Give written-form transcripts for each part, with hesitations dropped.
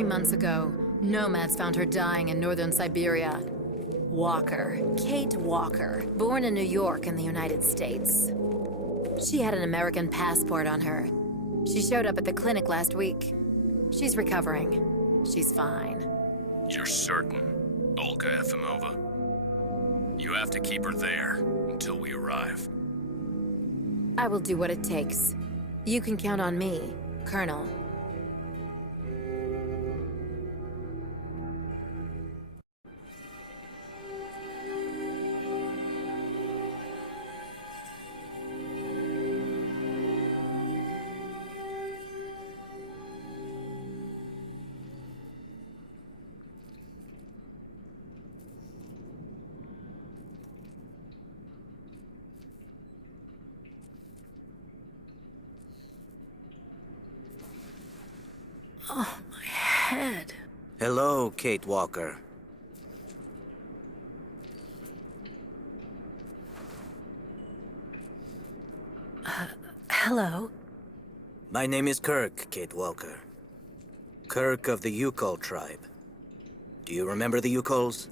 3 months ago, nomads found her dying in northern Siberia. Walker, Kate Walker, born in New York in the United States. She had an American passport on her. She showed up at the clinic last week. She's recovering. She's fine. You're certain, Olga Efimova? You have to keep her there until we arrive. I will do what it takes. You can count on me, Colonel. Oh, my head. Hello, Kate Walker. Hello? My name is Kirk, Kate Walker. Kirk of the Yukol tribe. Do you remember the Yukols?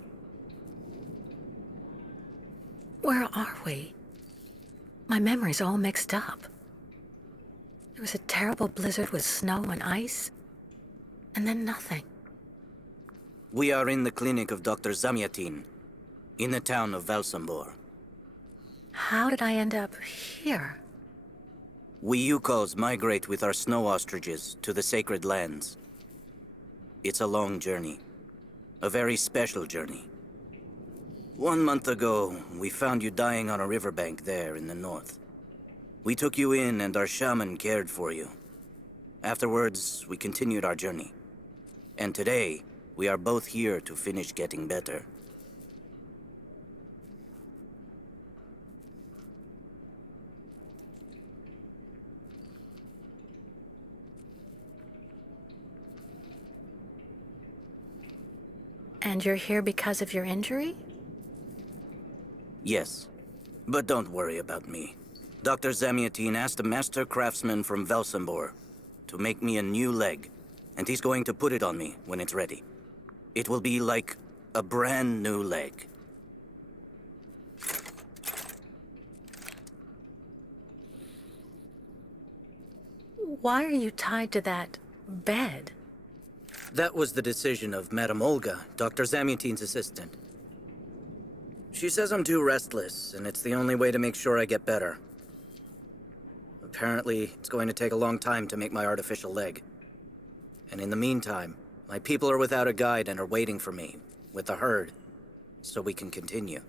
Where are we? My memory's all mixed up. There was a terrible blizzard with snow and ice, and then nothing. We are in the clinic of Dr. Zamyatin, in the town of Valsambor. How did I end up here? We Yukols migrate with our snow ostriches to the sacred lands. It's a long journey. A very special journey. 1 month ago, we found you dying on a riverbank there in the north. We took you in and our shaman cared for you. Afterwards, we continued our journey. And today, we are both here to finish getting better. And you're here because of your injury? Yes, but don't worry about me. Dr. Zamyatin asked a master craftsman from Valsambor to make me a new leg, and he's going to put it on me when it's ready. It will be like a brand new leg. Why are you tied to that bed? That was the decision of Madame Olga, Dr. Zamyatin's assistant. She says I'm too restless, and it's the only way to make sure I get better. Apparently, it's going to take a long time to make my artificial leg. And in the meantime, my people are without a guide and are waiting for me, with the herd, so we can continue.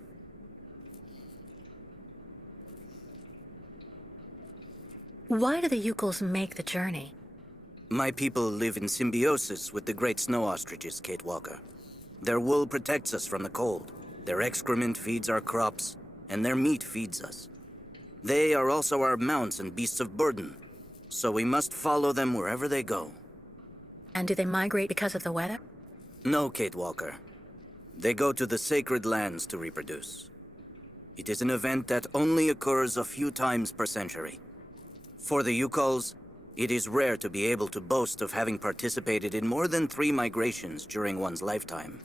Why do the Yukols make the journey? My people live in symbiosis with the great snow ostriches, Kate Walker. Their wool protects us from the cold. Their excrement feeds our crops, and their meat feeds us. They are also our mounts and beasts of burden, so we must follow them wherever they go. And do they migrate because of the weather? No, Kate Walker. They go to the sacred lands to reproduce. It is an event that only occurs a few times per century. For the Yukols, it is rare to be able to boast of having participated in more than 3 migrations during one's lifetime.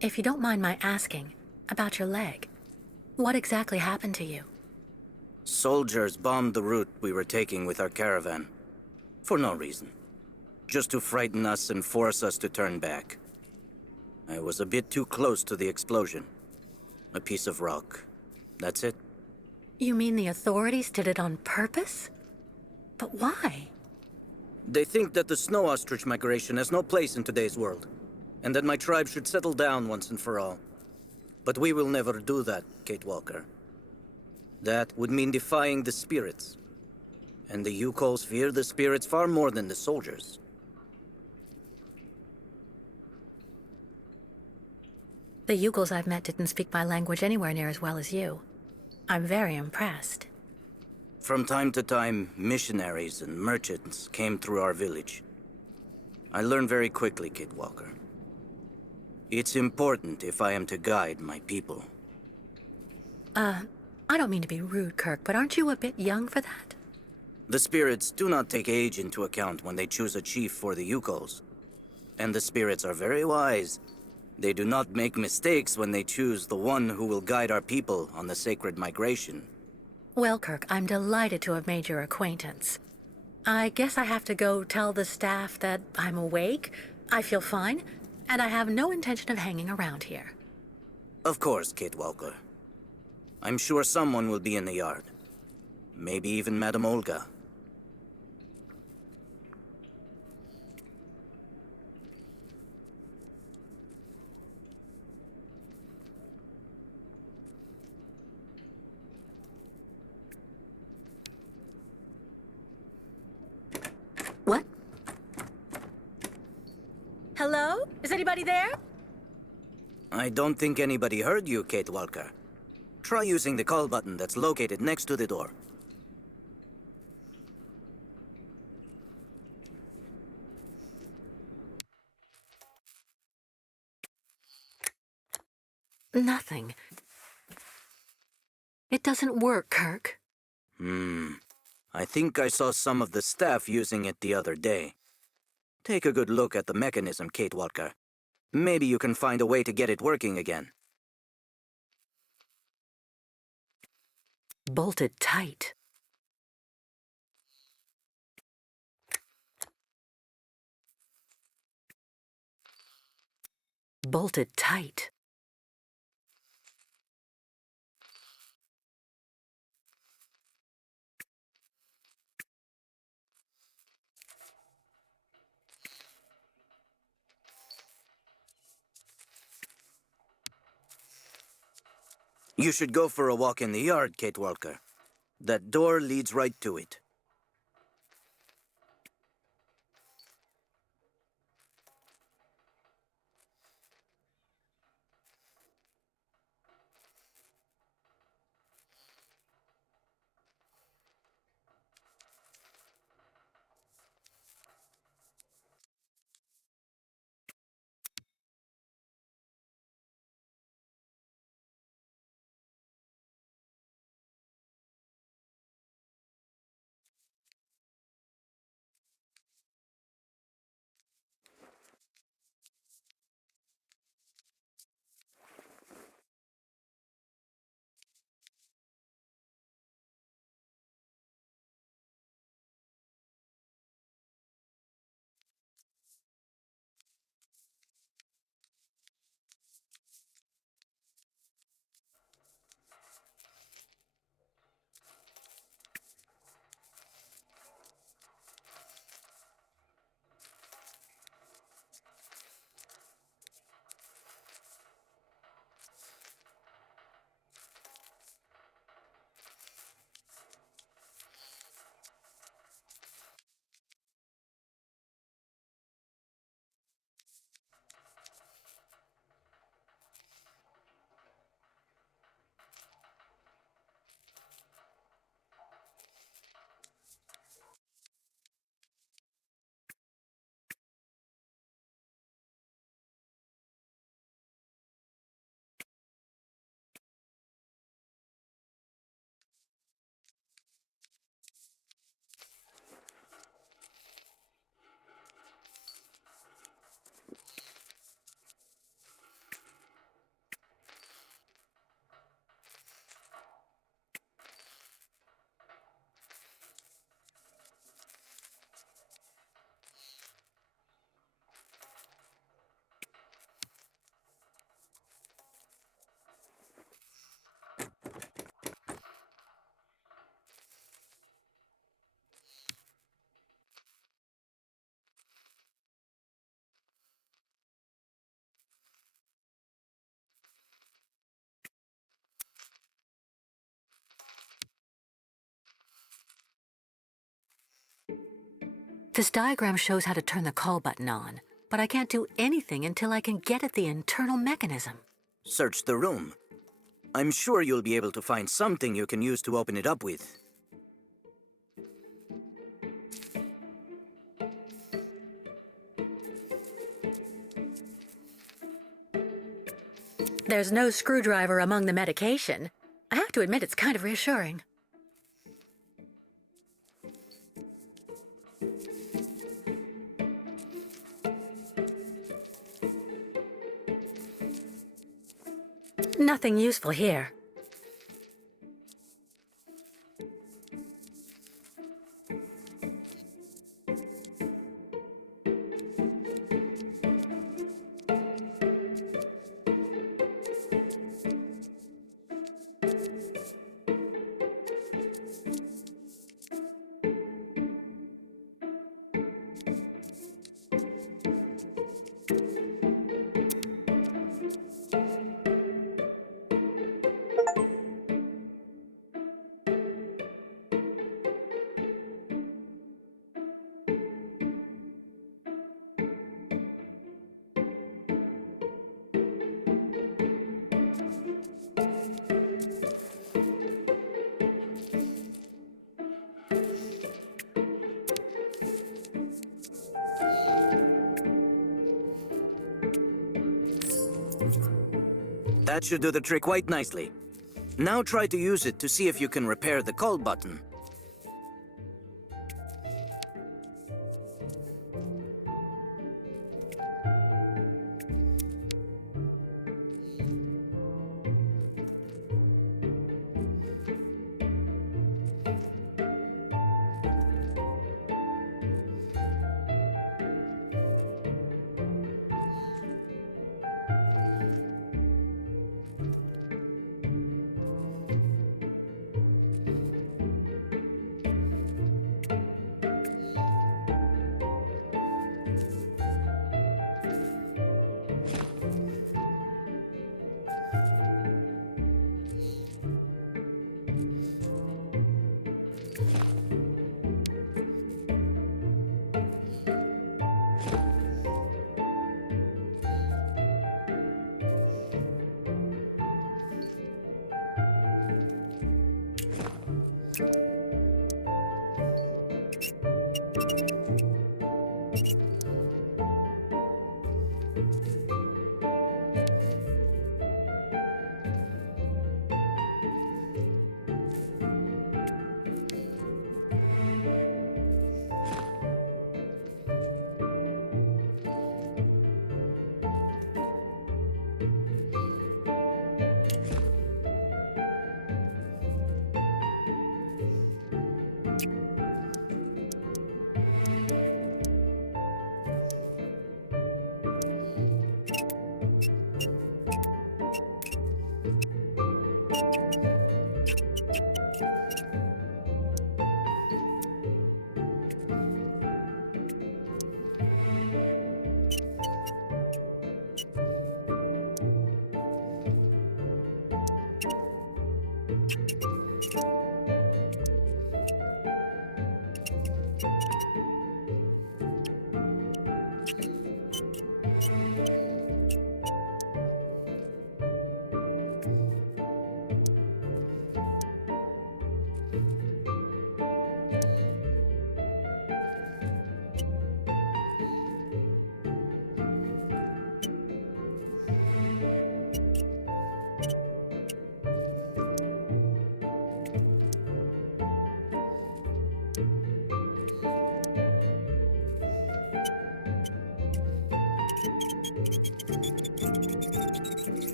If you don't mind my asking about your leg, what exactly happened to you? Soldiers bombed the route we were taking with our caravan. For no reason. Just to frighten us and force us to turn back. I was a bit too close to the explosion. A piece of rock. That's it. You mean the authorities did it on purpose? But why? They think that the snow ostrich migration has no place in today's world, and that my tribe should settle down once and for all. But we will never do that, Kate Walker. That would mean defying the spirits. And the Yukols fear the spirits far more than the soldiers. The Yugols I've met didn't speak my language anywhere near as well as you. I'm very impressed. From time to time, missionaries and merchants came through our village. I learned very quickly, Kate Walker. It's important if I am to guide my people. I don't mean to be rude, Kirk, but aren't you a bit young for that? The spirits do not take age into account when they choose a chief for the Yukos. And the spirits are very wise. They do not make mistakes when they choose the one who will guide our people on the sacred migration. Well, Kirk, I'm delighted to have made your acquaintance. I guess I have to go tell the staff that I'm awake, I feel fine, and I have no intention of hanging around here. Of course, Kate Walker. I'm sure someone will be in the yard. Maybe even Madame Olga. What? Hello? Is anybody there? I don't think anybody heard you, Kate Walker. Try using the call button that's located next to the door. Nothing. It doesn't work, Kirk. I think I saw some of the staff using it the other day. Take a good look at the mechanism, Kate Walker. Maybe you can find a way to get it working again. Bolted tight. Bolted tight. You should go for a walk in the yard, Kate Walker. That door leads right to it. This diagram shows how to turn the call button on, but I can't do anything until I can get at the internal mechanism. Search the room. I'm sure you'll be able to find something you can use to open it up with. There's no screwdriver among the medication. I have to admit it's kind of reassuring. Nothing useful here. That should do the trick quite nicely. Now try to use it to see if you can repair the call button.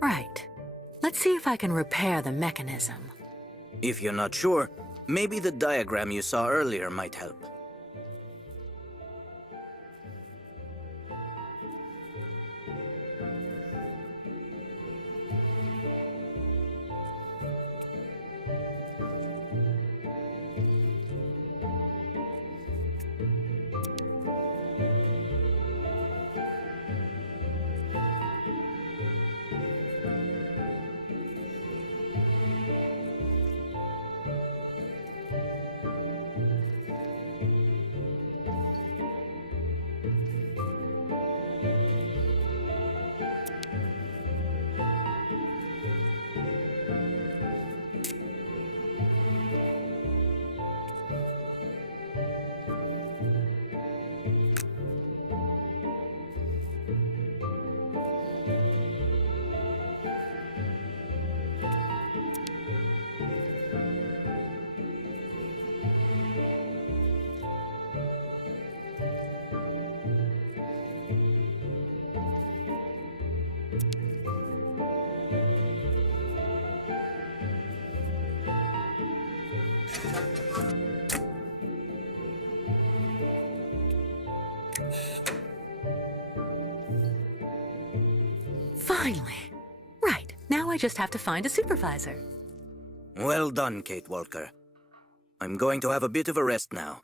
Right. Let's see if I can repair the mechanism. If you're not sure, maybe the diagram you saw earlier might help. Finally. Right, now I just have to find a supervisor. Well done, Kate Walker. I'm going to have a bit of a rest now.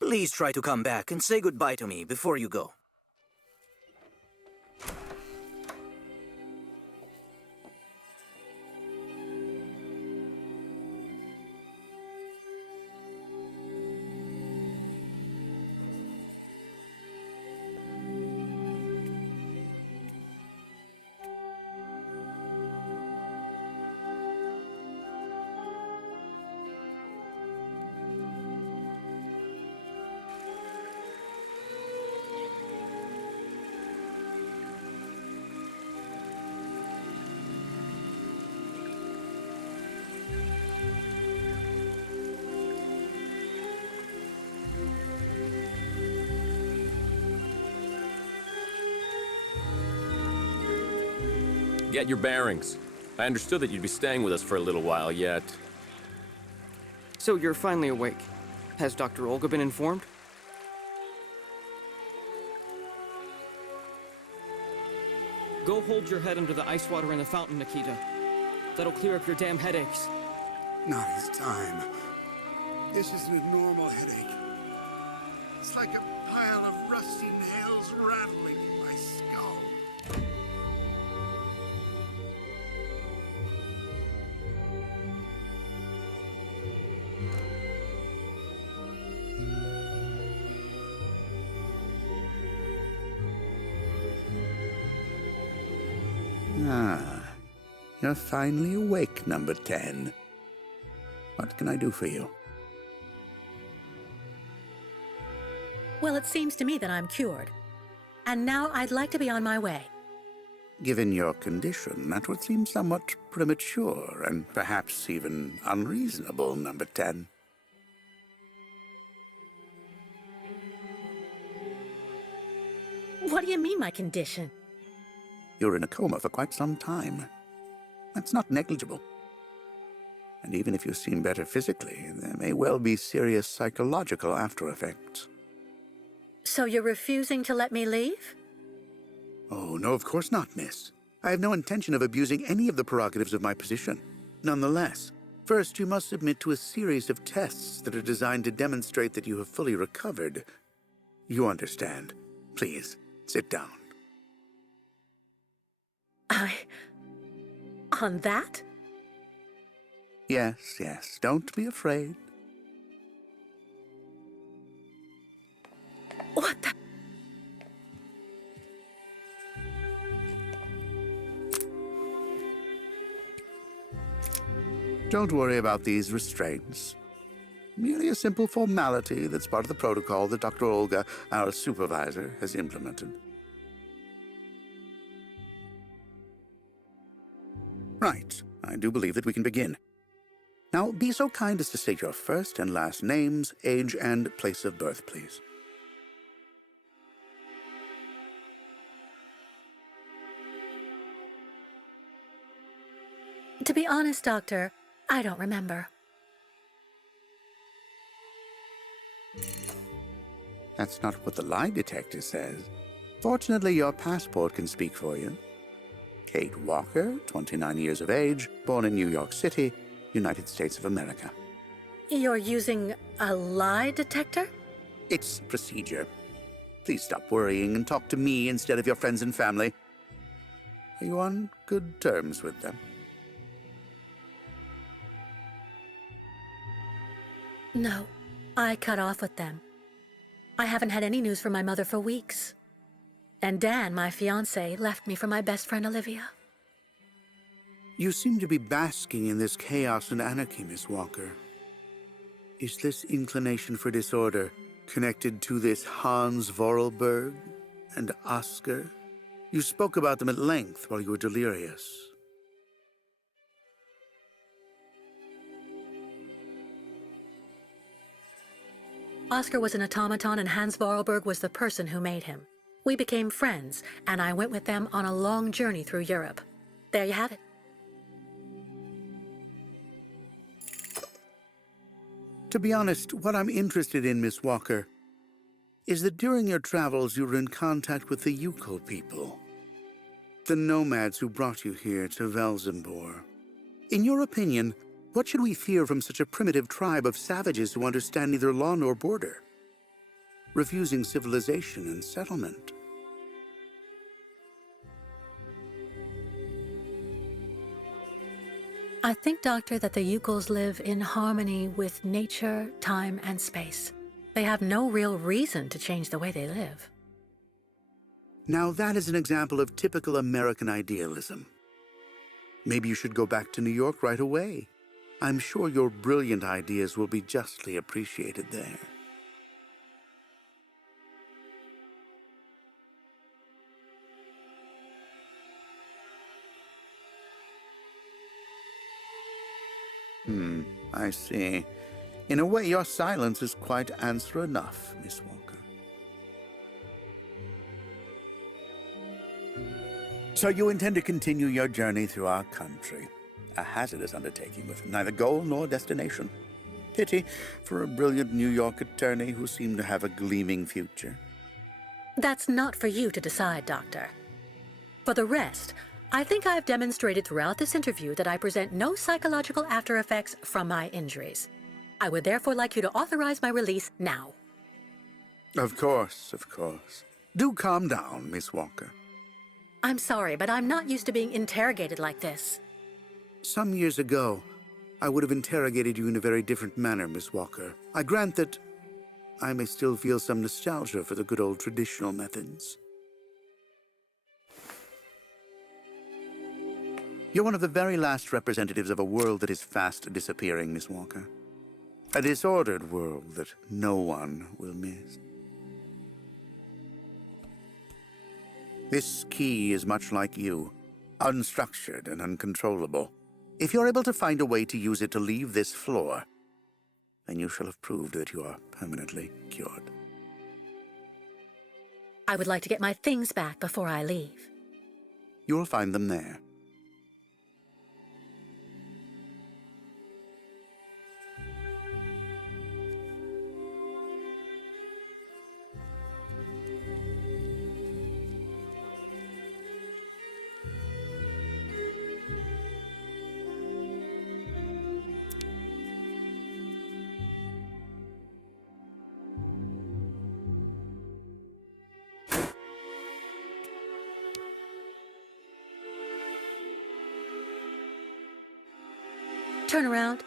Please try to come back and say goodbye to me before you go. Get your bearings. I understood that you'd be staying with us for a little while yet. So you're finally awake. Has Dr. Olga been informed? Go hold your head under the ice water in the fountain, Nikita. That'll clear up your damn headaches. Not his time. This isn't a normal headache. It's like a pile of rusty nails rattling in my skull. Ah, you're finally awake, number 10. What can I do for you? Well, it seems to me that I'm cured. And now I'd like to be on my way. Given your condition, that would seem somewhat premature and perhaps even unreasonable, number 10. What do you mean, my condition? You're in a coma for quite some time. That's not negligible. And even if you seem better physically, there may well be serious psychological after effects. So you're refusing to let me leave? Oh, no, of course not, miss. I have no intention of abusing any of the prerogatives of my position. Nonetheless, first you must submit to a series of tests that are designed to demonstrate that you have fully recovered. You understand. Please, sit down. On that? Yes, yes, don't be afraid. What the? Don't worry about these restraints. Merely a simple formality that's part of the protocol that Dr. Olga, our supervisor, has implemented. Right. I do believe that we can begin. Now, be so kind as to state your first and last names, age, and place of birth, please. To be honest, Doctor, I don't remember. That's not what the lie detector says. Fortunately, your passport can speak for you. Kate Walker, 29 years of age, born in New York City, United States of America. You're using a lie detector? It's procedure. Please stop worrying and talk to me instead of your friends and family. Are you on good terms with them? No, I cut off with them. I haven't had any news from my mother for weeks. And Dan, my fiancé, left me for my best friend Olivia. You seem to be basking in this chaos and anarchy, Miss Walker. Is this inclination for disorder connected to this Hans Vorarlberg and Oscar? You spoke about them at length while you were delirious. Oscar was an automaton and Hans Vorarlberg was the person who made him. We became friends, and I went with them on a long journey through Europe. There you have it. To be honest, what I'm interested in, Miss Walker, is that during your travels you were in contact with the Yukol people, the nomads who brought you here to Velzembor. In your opinion, what should we fear from such a primitive tribe of savages who understand neither law nor border, refusing civilization and settlement? I think, Doctor, that the Yukols live in harmony with nature, time, and space. They have no real reason to change the way they live. Now that is an example of typical American idealism. Maybe you should go back to New York right away. I'm sure your brilliant ideas will be justly appreciated there. I see. In a way, your silence is quite answer enough, Miss Walker. So you intend to continue your journey through our country. A hazardous undertaking with neither goal nor destination. Pity for a brilliant New York attorney who seemed to have a gleaming future. That's not for you to decide, Doctor. For the rest, I think I've demonstrated throughout this interview that I present no psychological after effects from my injuries. I would therefore like you to authorize my release now. Of course, of course. Do calm down, Miss Walker. I'm sorry, but I'm not used to being interrogated like this. Some years ago, I would have interrogated you in a very different manner, Miss Walker. I grant that I may still feel some nostalgia for the good old traditional methods. You're one of the very last representatives of a world that is fast disappearing, Miss Walker. A disordered world that no one will miss. This key is much like you, unstructured and uncontrollable. If you're able to find a way to use it to leave this floor, then you shall have proved that you are permanently cured. I would like to get my things back before I leave. You will find them there. Turn around.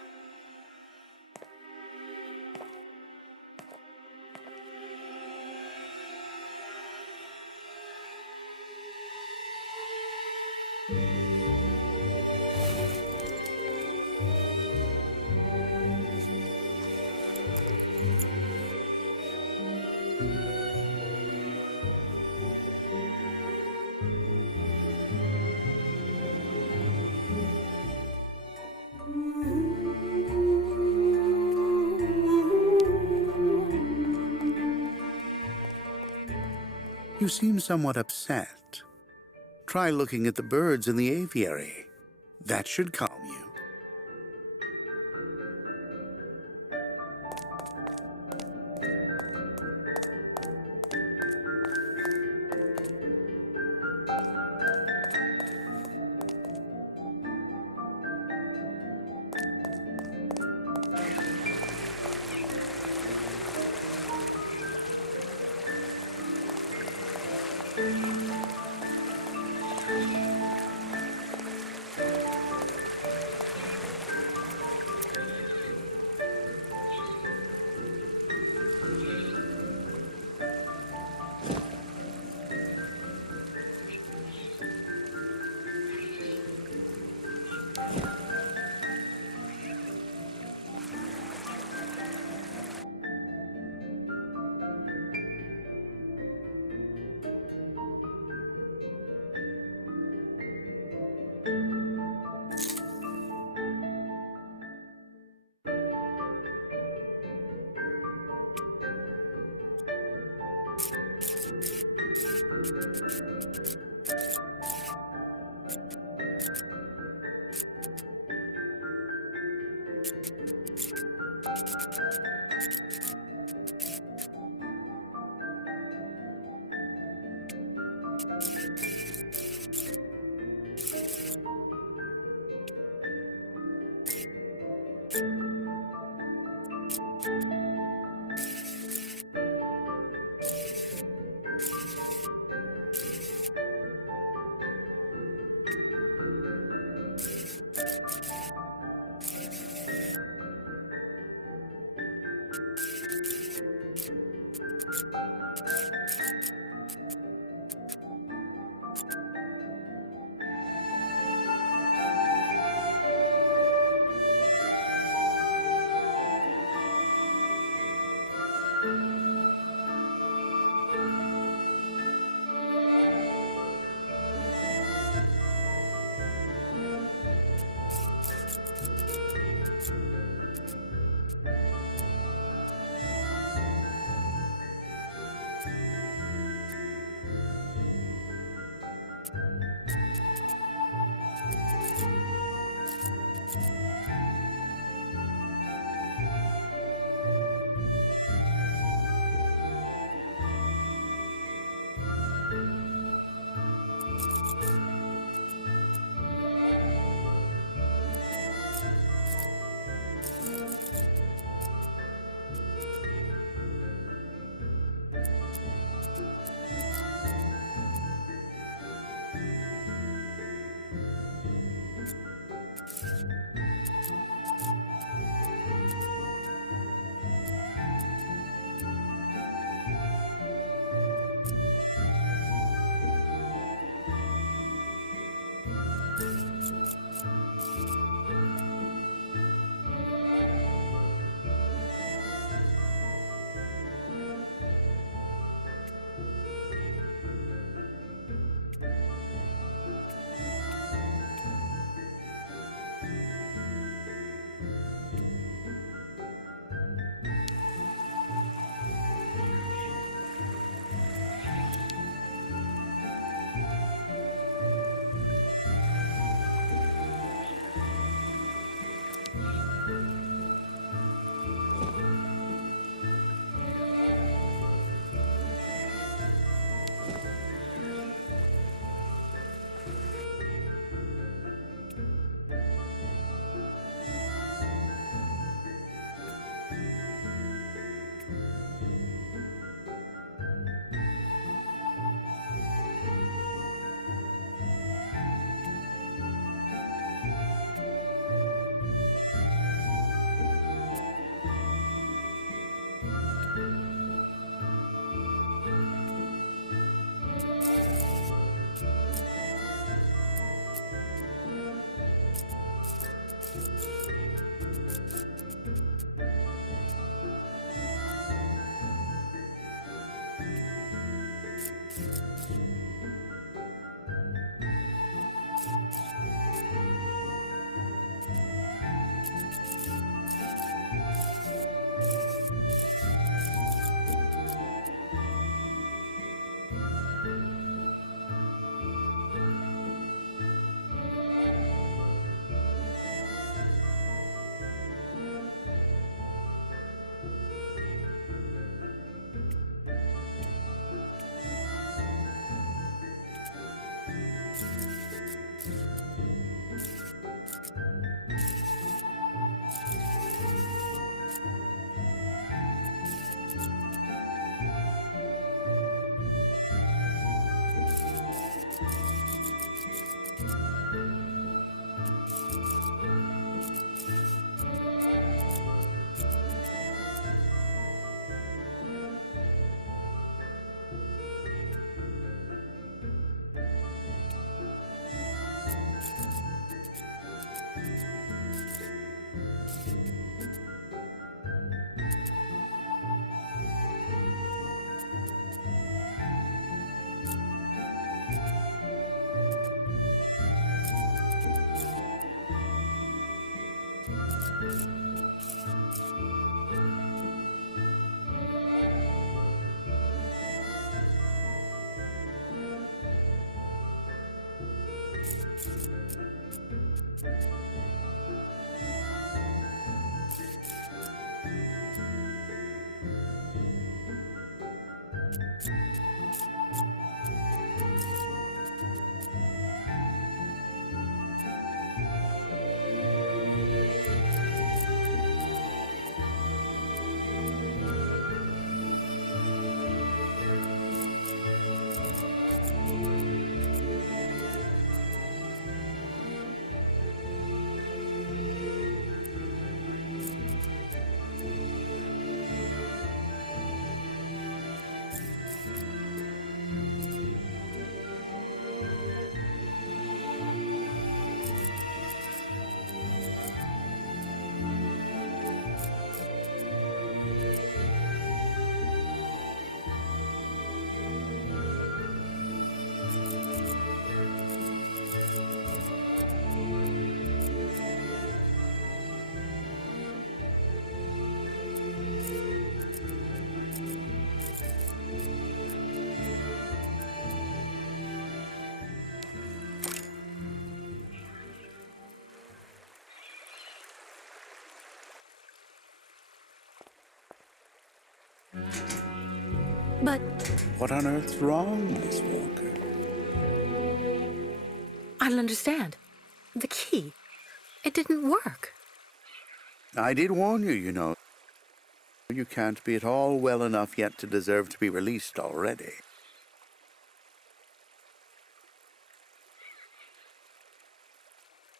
You seem somewhat upset. Try looking at the birds in the aviary. That should calm you. But What on earth's wrong, Miss Walker? I don't understand. The key. It didn't work. I did warn you, you know. You can't be at all well enough yet to deserve to be released already.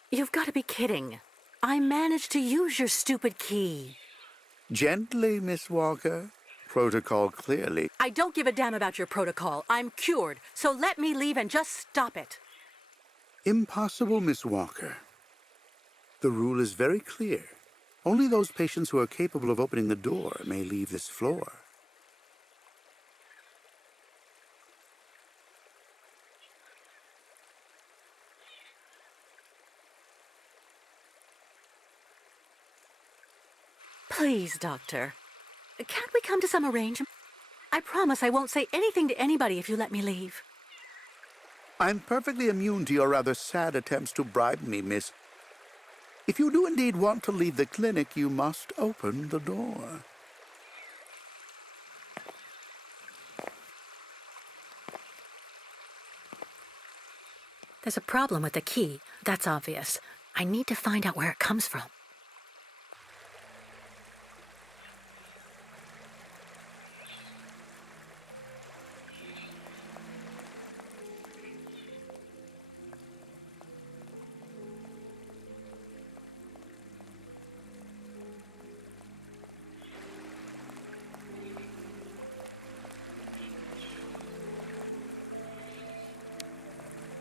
You've got to be kidding. I managed to use your stupid key. Gently, Miss Walker. Protocol clearly. I don't give a damn about your protocol. I'm cured, so let me leave and just stop it. Impossible, Miss Walker. The rule is very clear. Only those patients who are capable of opening the door may leave this floor. Please, Doctor. Can't we come to some arrangement? I promise I won't say anything to anybody if you let me leave. I'm perfectly immune to your rather sad attempts to bribe me, miss. If you do indeed want to leave the clinic, you must open the door. There's a problem with the key. That's obvious. I need to find out where it comes from.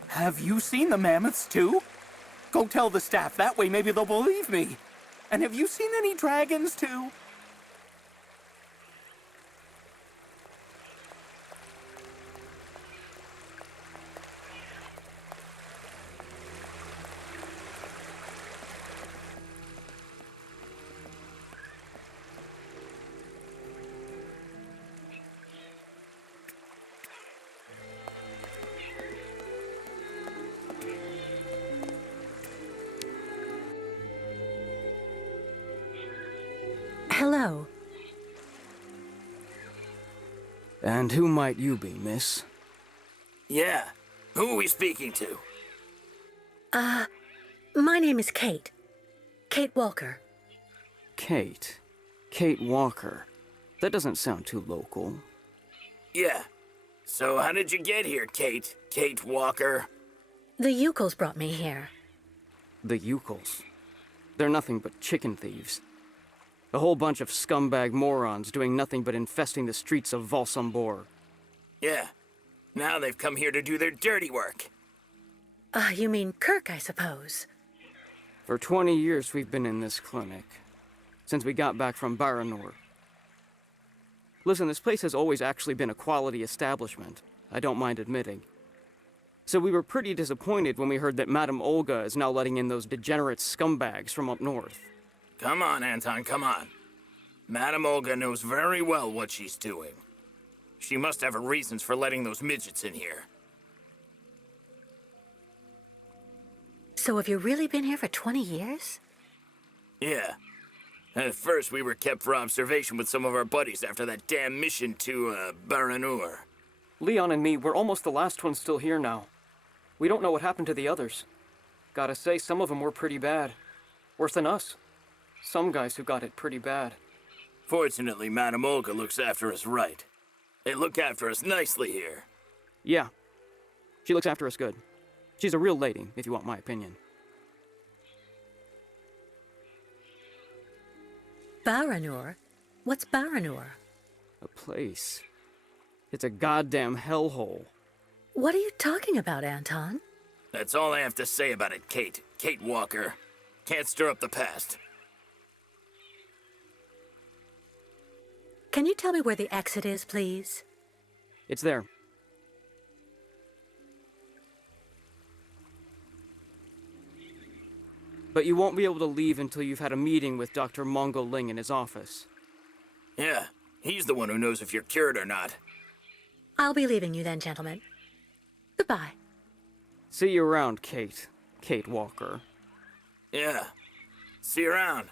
Have you seen the mammoths, too? Go tell the staff, that way maybe they'll believe me. And have you seen any dragons, too? Hello. And who might you be, miss? Yeah. Who are we speaking to? My name is Kate. Kate Walker. Kate. Kate Walker. That doesn't sound too local. Yeah. So how did you get here, Kate? Kate Walker? The Yukos brought me here. The Yukos. They're nothing but chicken thieves. A whole bunch of scumbag morons doing nothing but infesting the streets of Valsambor. Yeah. Now they've come here to do their dirty work. You mean Kirk, I suppose. For 20 years we've been in this clinic. Since we got back from Baranor. Listen, this place has always actually been a quality establishment. I don't mind admitting. So we were pretty disappointed when we heard that Madame Olga is now letting in those degenerate scumbags from up north. Come on, Anton, come on. Madame Olga knows very well what she's doing. She must have her reasons for letting those midgets in here. So have you really been here for 20 years? Yeah. At first, we were kept for observation with some of our buddies after that damn mission to, Baranur. Leon and me, we're almost the last ones still here now. We don't know what happened to the others. Gotta say, some of them were pretty bad. Worse than us. Some guys who got it pretty bad. Fortunately, Madame Olga looks after us right. They look after us nicely here. Yeah. She looks after us good. She's a real lady, if you want my opinion. Baranur? What's Baranur? A place. It's a goddamn hellhole. What are you talking about, Anton? That's all I have to say about it, Kate. Kate Walker. Can't stir up the past. Can you tell me where the exit is, please? It's there. But you won't be able to leave until you've had a meeting with Dr. Mongo Ling in his office. Yeah, he's the one who knows if you're cured or not. I'll be leaving you then, gentlemen. Goodbye. See you around, Kate. Kate Walker. Yeah. See you around.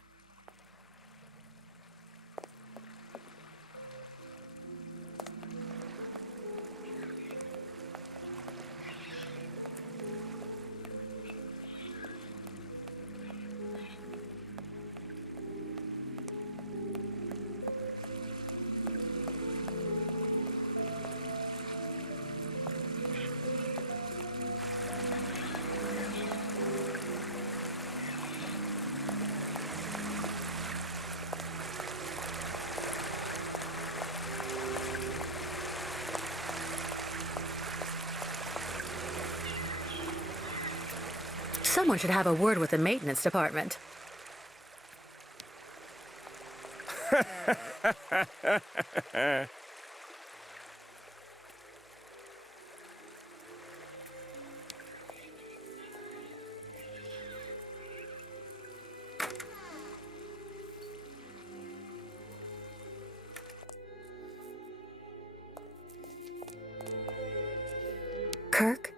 Someone should have a word with the maintenance department. Kirk?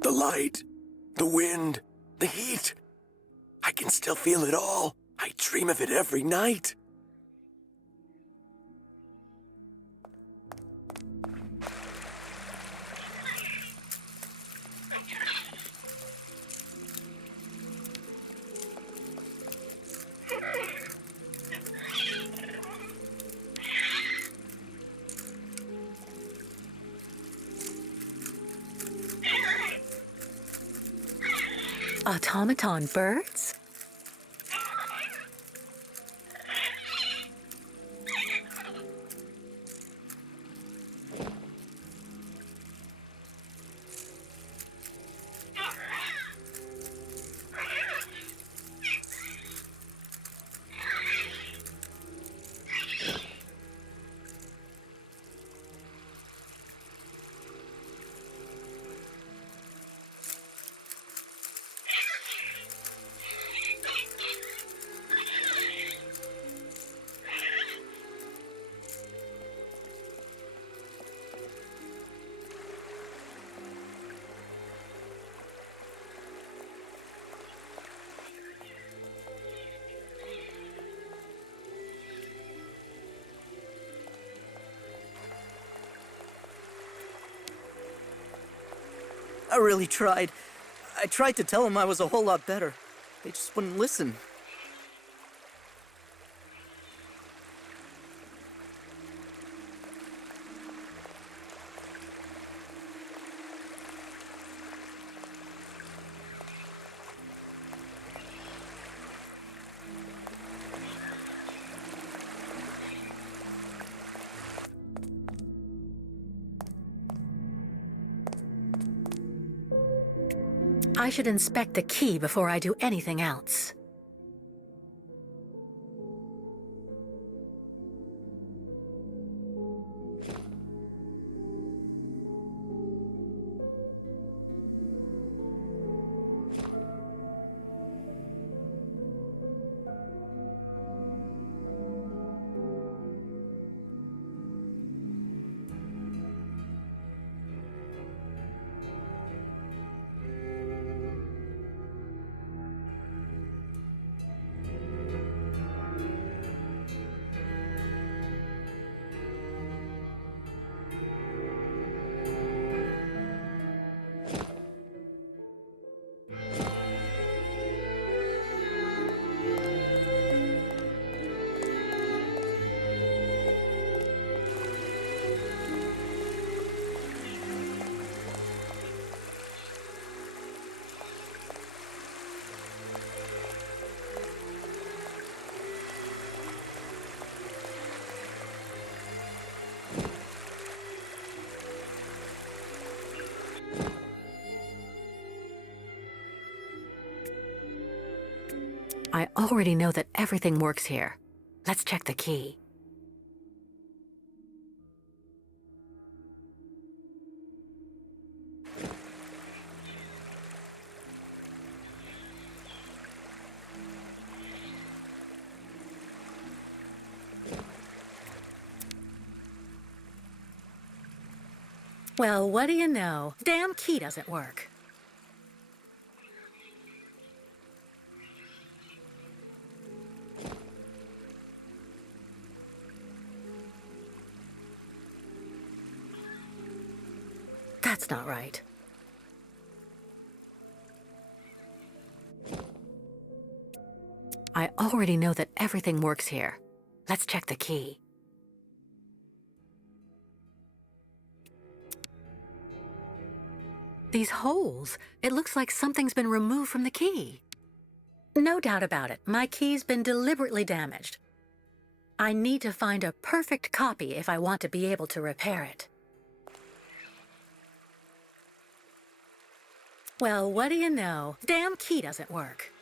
The light, the wind, the heat. I can still feel it all. I dream of it every night. Automaton birds? I really tried. I tried to tell them I was a whole lot better. They just wouldn't listen. I should inspect the key before I do anything else. I already know that everything works here. Let's check the key. Well, what do you know? Damn key doesn't work. That's not right. I already know that everything works here. Let's check the key. These holes, it looks like something's been removed from the key. No doubt about it, my key's been deliberately damaged. I need to find a perfect copy if I want to be able to repair it. Well, what do you know? Damn key doesn't work.